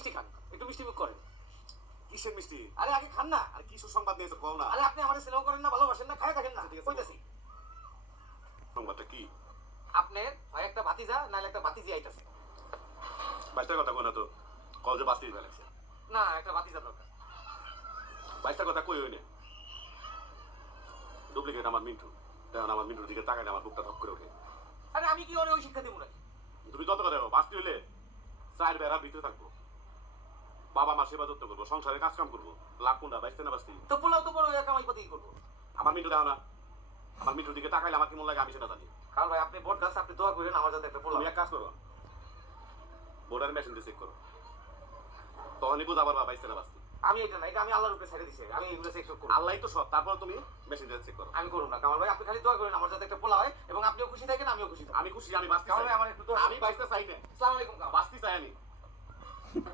মিষ্টি খান, একটু মিষ্টি মুখ করেন। কিসের মিষ্টি? আরে আগে খান না। আর কি সুসংবাদ দিয়েছো কও না? আরে আপনি আমাদের স্নেহ করেন না, ভালোবাসেন না, খায় থাকেন না। ঠিক আছে, কইতাছি সংবাদটা কি? আপনার হয় একটা ভাতিজা নাহলে একটা ভাতিজি আইতাছে। বাইশটার কথা কই না তো, কল যে বাস্তি ফেলেছে। না, একটা ভাতিজা দরকার। বাইশটার কথা কই হই না। ডুপ্লিকেট আমার মিন্টু। দেখুন আমার মিন্টুর দিকে তাকাইলে আমার বুকটা ধক করে ওঠে। আরে আমি কি ওরে ওই শিক্ষা দিব নাকি? তুমি যত কথা দেখো, বাস্তি হইলে চার বেড়া ভিতরে থাকবো, বাবা মা সেবা যত্ন করবো, সংসারে কাজ কাম করবো, লাভ কোনটা বাইশটা না বাস্তি? তো পোলাও তো বড় কামাই পাতি করবো। আমার মিন্টু দেখো না, আমার মিন্টুর দিকে তাকাইলে আমার কেমন লাগে আমি সেটা জানি। কারণ ভাই আপনি বট গাছ, আপনি দোয়া করেন আমার যাতে একটা পোলাও। তুমি এক কাজ করো, বোর্ডার মেশিন দিয়ে চেক করো, তখনই বুঝা পারবা বাইশটা না বাস্তি। আমি এটা না, এটা আমি আল্লাহর উপরে ছেড়ে দিছি, আমি এগুলো চেক করব। আল্লাহ তো সব, তারপর তুমি মেশিন দিয়ে চেক করো। আমি করব না কামাল ভাই, আপনি খালি দোয়া করেন আমার যাতে একটা পোলা হয় এবং আপনিও খুশি থাকেন আমিও খুশি থাকি। আমি খুশি, আমি বাস্তি কামাল চাই। ভাই আমার একটু দোয়া, আমি বাইশটা চাই না। আসসালামু আলাইকুম।